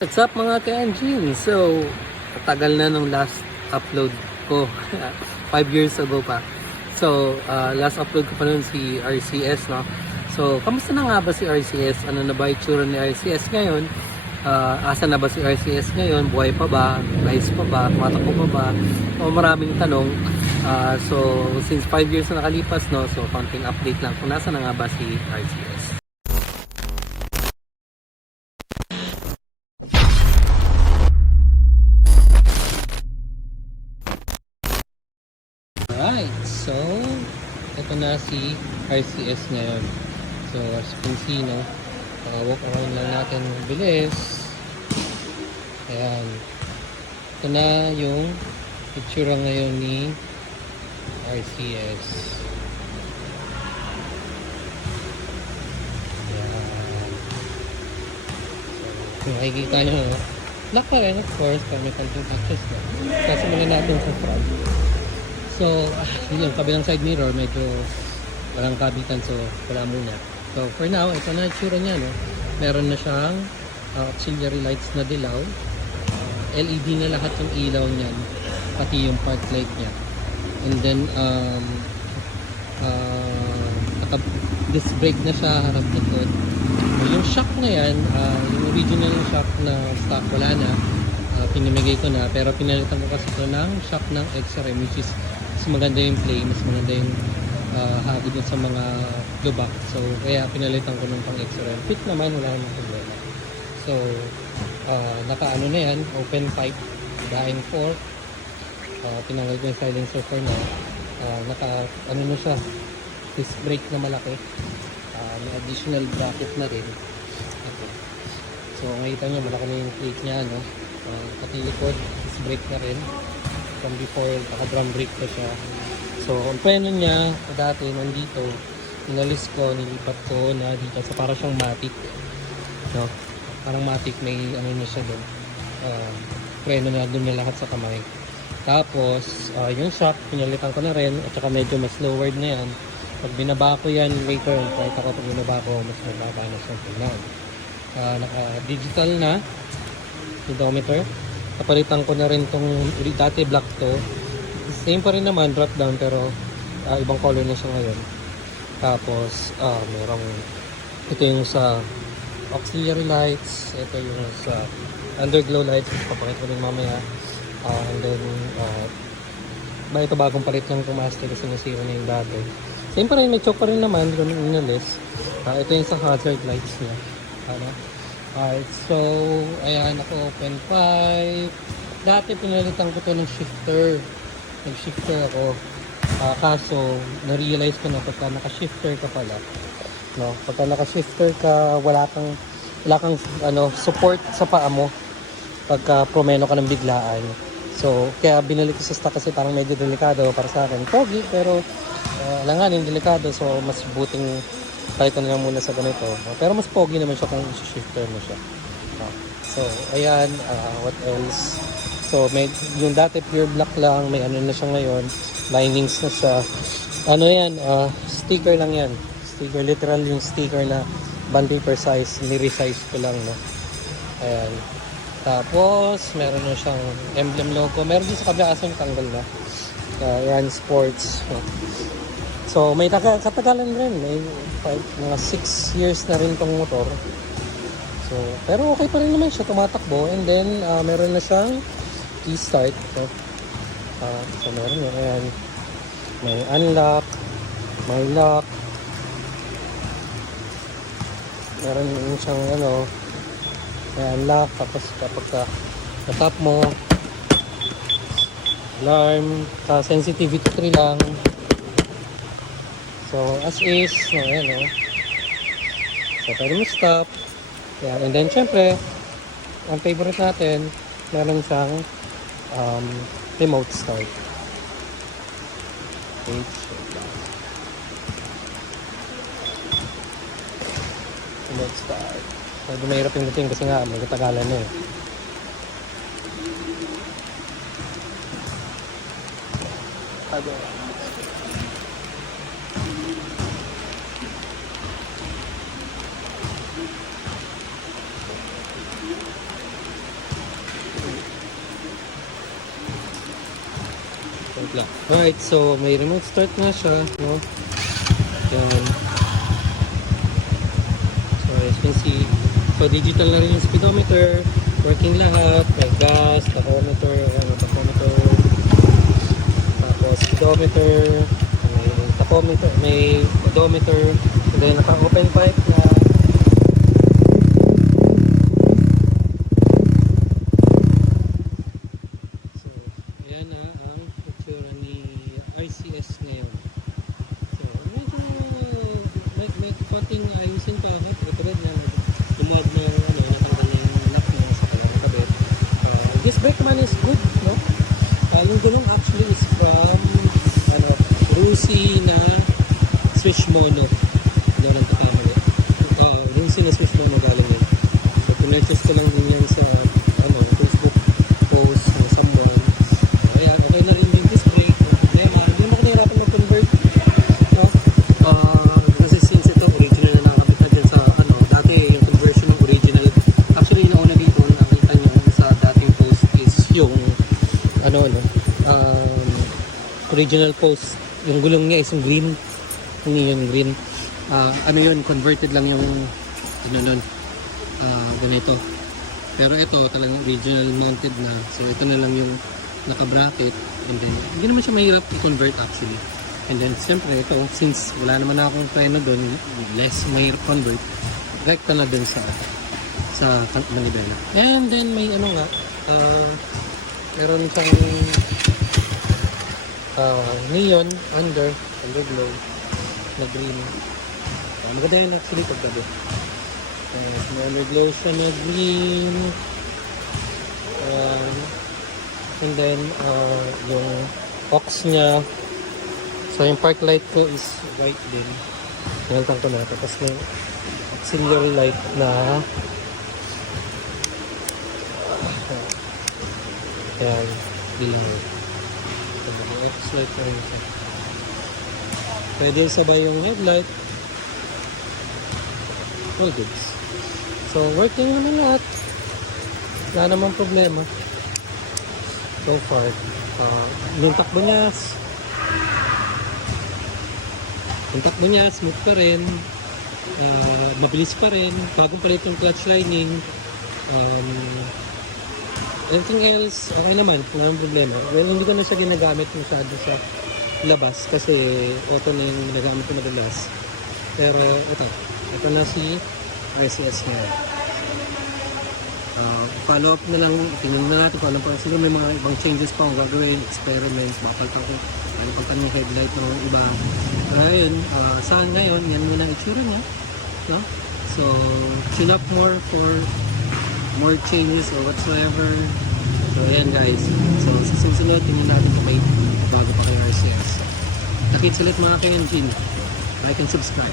What's up mga ka-engine? So, tagal na nung last upload ko. 5 years ago pa. So, last upload ko pa nun si RCS, no? So, kamusta na nga ba si RCS? Ano na ba itsura ni RCS ngayon? Asa na ba si RCS ngayon? Buhay pa ba? Lies pa ba? Tumatakbo pa ba? O maraming tanong. So, since 5 years na nakalipas, no? So, konting update lang kung nasa na nga ba si RCS. Alright, so ito na si RCS ngayon. So as you can see, no, walk around lang natin bilis. Ayan, ito na yung itsura ngayon ni RCS. Ayan. So kung makikita nyo, no, black pa rin of course, pero may konting touches na. Kasi muna natin sa front. So, yun yung kabilang side mirror, medyo walang kabitan, so wala muna. So, for now, ito na itsura niya, no? Meron na siyang auxiliary lights na dilaw. LED na lahat yung ilaw niyan, pati yung park light niya. And then, naka-disc brake na siya, harap likod. Yung shock na yan, yung original shock na stock, wala na. Pinimigay ko na, pero pinalitan ko kasi ito ng shock ng XRM, which is mas maganda yung play, mas maganda yung hagod sa mga lubak. So, kaya pinalitan ko ng pang XRM. Fit naman, wala namang problema. So, naka-ano na yan, open pipe, dying fork. Tinanggal ko yung silencer for now. Naka-ano na siya, disc brake na malaki. May additional bracket na rin. Okay. So, makita nyo, malaki na yung plate niya, no? Pati likod, disc brake na rin. From before, naka-drum brake pa siya. So, ang preno niya, dati, nandito, inalis ko, nilipat ko na dito. So, para siyang matic. No? Parang matic, may ano na siya doon. Preno na doon na lahat sa kamay. Tapos, yung shock, pinalitan ko na rin. At saka medyo mas lowered na yan. Pag binaba ko yan later, kahit ako pag binaba ko, mas mababa na siya tingnan. Naka-digital na speedometer. Napalitan ko na rin tong dati black to. Same pa rin naman, drop down, pero ibang color na siya ngayon. Tapos, merong ito yung sa auxiliary lights, ito yung sa underglow lights, papakita ko rin mamaya. And then, ito bagong palit lang itong master kasi nasira na yung dati. Same pa rin, may choke pa rin naman, ganun inalis. Ito yung sa hazard lights niya. Alright, so, ayan, ako open pipe. Dati pinalitan ko to ng shifter. Nag-shifter ako. Kaso, na-realize ko na pagka naka-shifter ka pala, no? Pagka naka-shifter ka, wala kang support sa paa mo pagka promeno ka ng biglaan. So, kaya binalik ko sa stock kasi parang medyo delikado para sa akin. Pogi, pero alanganin, delikado. So, mas buting try ko na lang muna sa ganito. Pero mas pogi naman siya kung shifter mo siya. So, ayan. What else? So, yung dati pure black lang. May ano na siya ngayon. Linings na siya. Ano yan? Sticker lang yan. Sticker. Literal yung sticker na bond paper size. Ni-resize ko lang, no? Ayan. Tapos, meron na siyang emblem logo. Meron din sa kabila kaso yung tanggal na. Ayan, sports. So, may katagalan rin. May mga 6 years na rin tong motor. So, pero okay pa rin naman siya, tumatakbo. And then, meron na siyang key start. So, meron yun. Ayan. May unlock. May lock. Meron din siyang may unlock. Tapos, kapag na-tap mo, alarm. Sensitivity 3 lang. So, as is, ayan, so, pwede mo stop. Yan. And then, syempre, ang favorite natin, meron siyang remote start. Remote start. Medyo mahirap yung dating kasi nga, may katagalan na eh. black. Right, so may remote start na siya, no? Yan. So as you can see, so digital na rin yung speedometer, working lahat, may gas, tachometer, tachometer, tapos speedometer, may tachometer, may odometer, and then naka-open pipe na. So, ayan na ang itsura ni RCS ngayon. So, medyo may konting ayusin pa ako. Katulad na tumuwag na natanggal na yung lock na sa kanyang kabit. This brake man is good, no? Yung gulong actually is from Rusi na switch mono. Doon ang takamali. Rusi na switch mono galing yun. So, pinurchase ko lang din yan sa Facebook post ng someone. Kaya, okay na rin yung disc brake. Kaya, hindi mo ko nahirapan mag-convert. No? Kasi since ito, original na nakakabit na dyan sa, dati yung conversion ng original. Actually, nauna dito, nakita nyo sa dating post is yung, original post. Yung gulong niya is yung green. Yung green. Yun, converted lang yung, ganito. Pero ito, talagang original mounted na. So, ito na lang yung naka-bracket. And then, hindi naman siya mahirap i-convert actually. And then, siyempre, ito, since wala naman akong preno doon, less mahirap convert, rekta na dun sa manibela. And then, may meron siyang neon underglow na green. Maganda yun actually paggabi. May underglow siya na green. And then, yung box niya. So, yung park light ko is white din. Pinaltan ko na. Tapos may auxiliary light na ayan, bilang X-light na rin siya. Pwede sabay yung headlight. All goods. So, working naman lahat. Wala namang problema. So far. Yung takbo niya, smooth pa rin. Mabilis pa rin. Bagong palit yung clutch lining. Anything else, okay naman, wala nang problema. Well, hindi ko na siya ginagamit masyado sa labas kasi auto na yung ginagamit ko madalas. Pero ito na si RCS ngayon. Follow up na lang, tingnan na natin kung ano pa. Siguro may mga ibang changes pa akong gagawin, experiments, mapalta ko. Pagka yung headlight ng iba. Pero ayun, saan ngayon, yan muna ang itsura niya. No? So, tune up more for more changes or whatsoever. So ayan guys, so sa susunod tingnan natin kung may bago pa kay RCS. Nakits ulit mga ka-engine, like and subscribe.